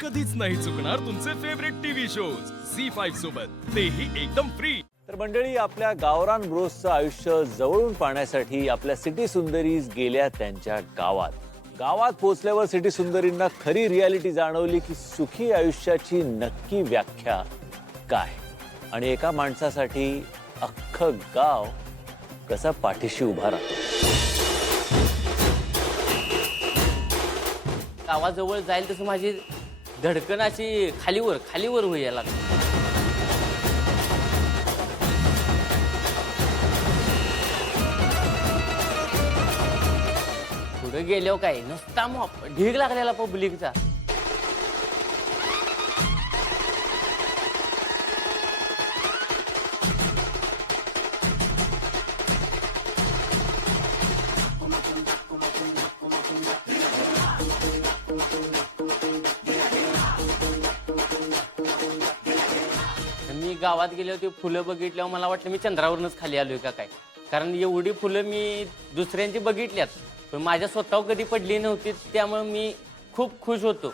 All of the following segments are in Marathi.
कधीच नाही चुकणार तुमचे फेवरेट टीव्ही शोज झी5 सोबत, तेही एकदम फ्री। तर मंडळी, आपल्या गावरान ब्रोसचं आयुष्य जवळून पाहण्यासाठी आपल्या सिटी सुंदरीज गेल्या त्यांच्या गावात। गावात पोहोचल्यावर सिटी सुंदरींना खरी रियालिटी जाणवली की सुखी आयुष्याची नक्की व्याख्या काय आणि एका माणसासाठी अख्खं गाव कसा पाठीशी उभा राहतो। गावाजवळ जाईल तसं माझी धडकन अशी खालीवर व्हायला लागली। पुढे गेल्यावर काय नुसता मॉप ढीग लागलेला पब्लिकचा। मी गावात गेले होते, फुलं बघितल्यावर मला वाटलं मी चंद्रावरूनच खाली आलोय का काय, कारण एवढी फुलं मी दुसऱ्यांची बघितल्यात पण माझ्या स्वतःवर कधी पडली नव्हती, त्यामुळे मी खूप खुश होतो।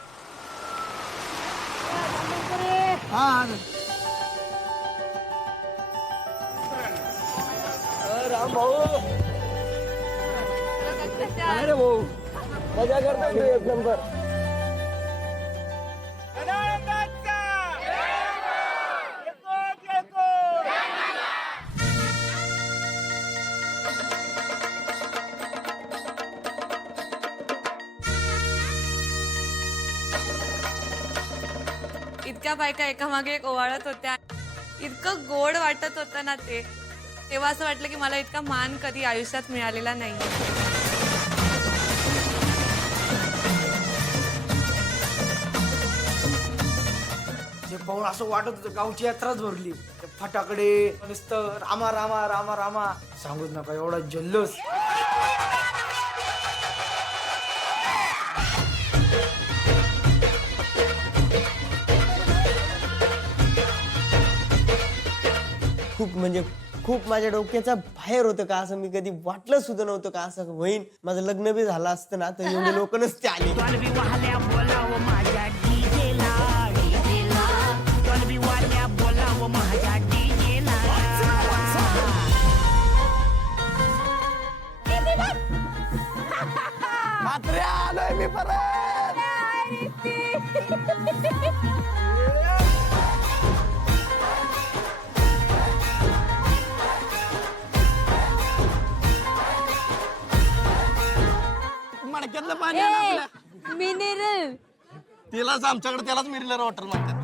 राम भाऊ, अरे भाऊ, मजा करता एक नंबर। इतक्या बायका एकामागे एक ओवाळत होत्या, इतकं गोड वाटत होतं ना ते, तेव्हा असं वाटलं की मला इतका मान कधी आयुष्यात मिळालेला नाही। जे पाहून असं वाटत होतं गावची यात्राच भरली। ते फटाकडे नुसतं रामा रामा रामा रामा सांगूच नका, एवढा जल्लोष। खूप म्हणजे खूप माझ्या डोक्याच्या बाहेर होतं का, असं मी कधी वाटलं सुद्धा नव्हतं का असं होईन। माझं लग्न बी झालं असतं ना तर एवढे लोक नसते आले। आलोय मी परत। मडक्यातलं पाणी आलं आपल्या। मिनरल त्यालाच आमच्याकडे त्यालाच मिरलर वॉटर म्हणतात।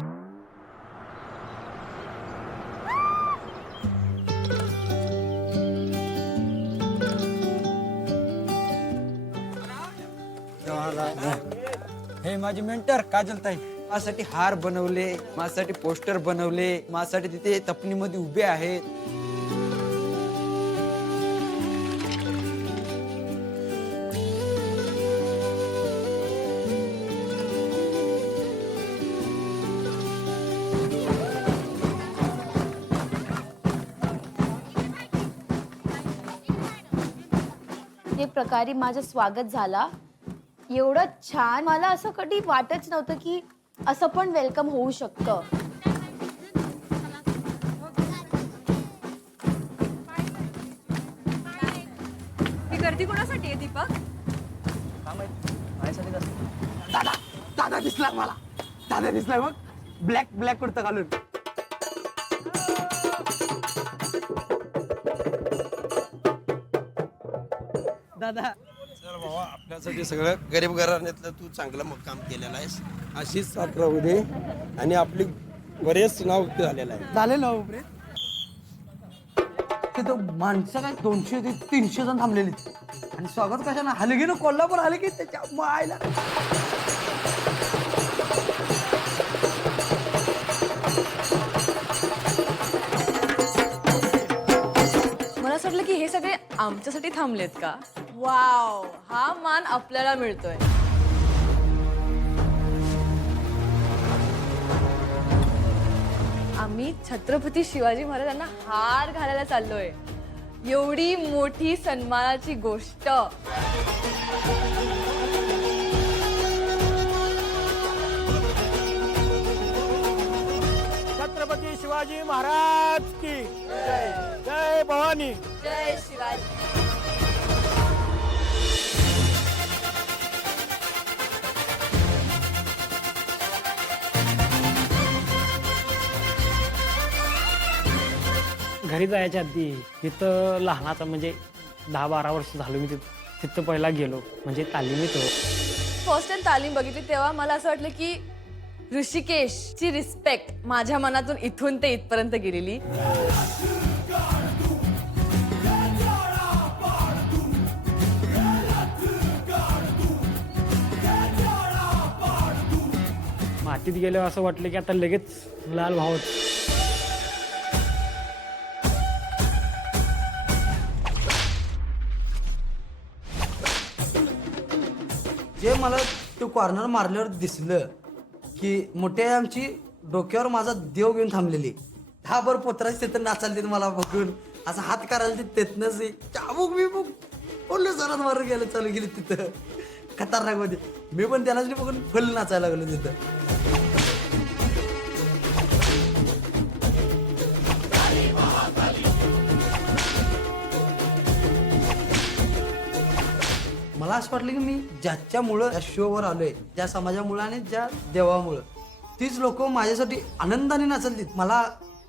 हे माझी मेंटर काजलताई माझ्यासाठी हार बनवले, माझ्यासाठी पोस्टर बनवले, माझ्यासाठी तिथे तपणीमध्ये उभे आहेत। जे प्रकारे माझं स्वागत झाला, एवढं छान, मला असं कधी वाटच नव्हतं की असं पण वेलकम होऊ शकतं। ही गर्दी कोणासाठी आहे दीपक? दादा दादा दिसला मला, दादा दिसलाय मग ब्लॅक कुर्ता घालून। दादा चल बाबा, आपल्यासाठी सगळं गरीब घराण्यातलं तू चांगलं काम केलेलं आहेस, अशीच साथ राहू दे आणि आपली बरेच नाव झालेलं आहे। झालेलं हो रे, तिथं माणसं काय 200 ते 300 जण थांबलेली आणि स्वागत कशाला हलगीनं कोल्हापूर आले की त्याच्या मायला। मला असं वाटलं की हे सगळे आमच्यासाठी थांबलेत का? वाव, हा मान आपल्याला मिळतोय। आम्ही छत्रपती शिवाजी महाराजांना हार घालायला चाललोय। एवढी मोठी सन्मानाची गोष्ट। शिवाजी महाराज की जय. जय भवानी. जय शिवाजी. घरी जायच्या आधी तिथं लहानाचा म्हणजे 10-12 वर्ष झालो मी तिथं पहिला गेलो म्हणजे तालिमीत हो. फर्स्ट टाइम तालीम बघितली तेव्हा मला असं वाटलं की ऋषिकेशची रिस्पेक्ट माझ्या मनातून इथून ते इथपर्यंत गेलेली. मातीत गेल्यावर असं वाटलं की आता लगेच लाल भाव. जे मला ते कॉर्नर मारल्यावर दिसलं की मोठे आमची डोक्यावर माझा देव घेऊन थांबलेली 10 भर पोत्राची तिथं नाचाल मला बघून असं हात करायला तिथनच चाबूक मी बोललो जोरात मारून गेलं चालू गेली तिथं खतरनाक मध्ये. मी पण त्यालाच बघून फुल नाचायला लागलो तिथं. मला असं वाटलं की मी ज्याच्यामुळं या शोवर आलोय, ज्या समाजामुळं आणि ज्या देवामुळं, तीच लोक माझ्यासाठी आनंदाने नाचलतीत. मला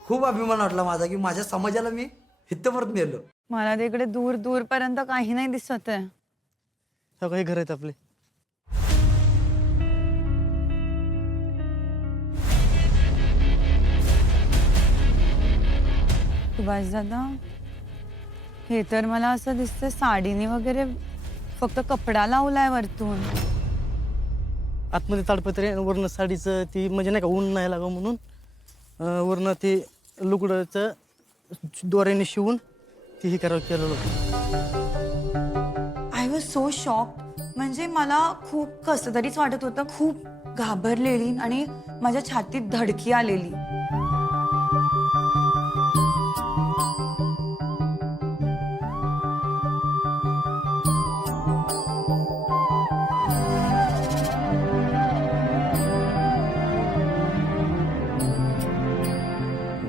खूप अभिमान वाटला माझा की माझ्या समाजाला मी इथपर्यंत नेलो. मला तिकडे दूर दूर पर्यंत काही नाही दिसत आहे. सगळे घर आहेत आपले. सुभाष दादा, हे तर मला असं दिसतं साडीने वगैरे फक्त कपडा लावलाय वरतून. आतमध्ये ताडपत्री वरनं साडीचं ती म्हणजे नाही का ऊन नाही लागावं म्हणून वरनं ते लुगडाचं दोऱ्याने शिवून तीही केलेलं होतं. I was so shock. म्हणजे मला खूप कसं तरीच वाटत होतं, खूप घाबरलेली आणि माझ्या छातीत धडकी आलेली.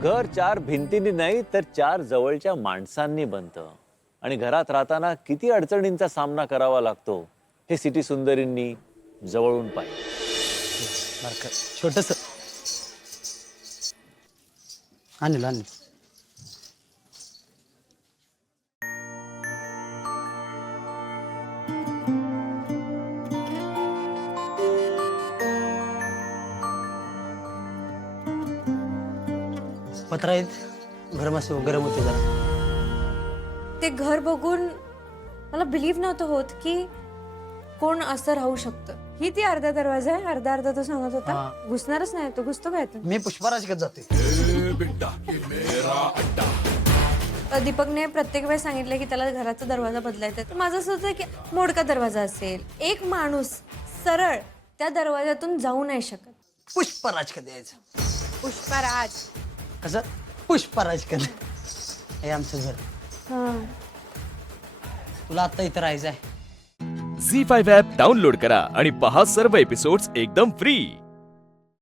घर 4 भिंतींनी नाही तर 4 जवळच्या माणसांनी बनतं आणि घरात राहताना किती अडचणींचा सामना करावा लागतो हे सिटी सुंदरींनी जवळून पाहिलं. छोटस आणलं आणलं. पत्र आहेत गरम गरम होते जरा. ते घर बघून मला बिलीव्ह नव्हतं होत की कोण असं राहू शकतं. ही ती अर्धा दरवाजा आहे, अर्धा तो सांगत होता. घुसणारच नाही तो, घुसतो काय? मी पुष्पराजकडे जाते. दीपकने प्रत्येक वेळेस सांगितलं की त्याला घराचा दरवाजा बदलायचा. तर माझं असं होतं की मोडका दरवाजा असेल, एक माणूस सरळ त्या दरवाजातून जाऊ नाही शकत. पुष्पराजकडे द्यायचं. पुष्पराज कसं पुष्पराजकडे हे आमचं घर. तुला आता इथं राहायचं आहे. झी5 ॲप डाउनलोड करा आणि पहा सर्व एपिसोड्स एकदम फ्री.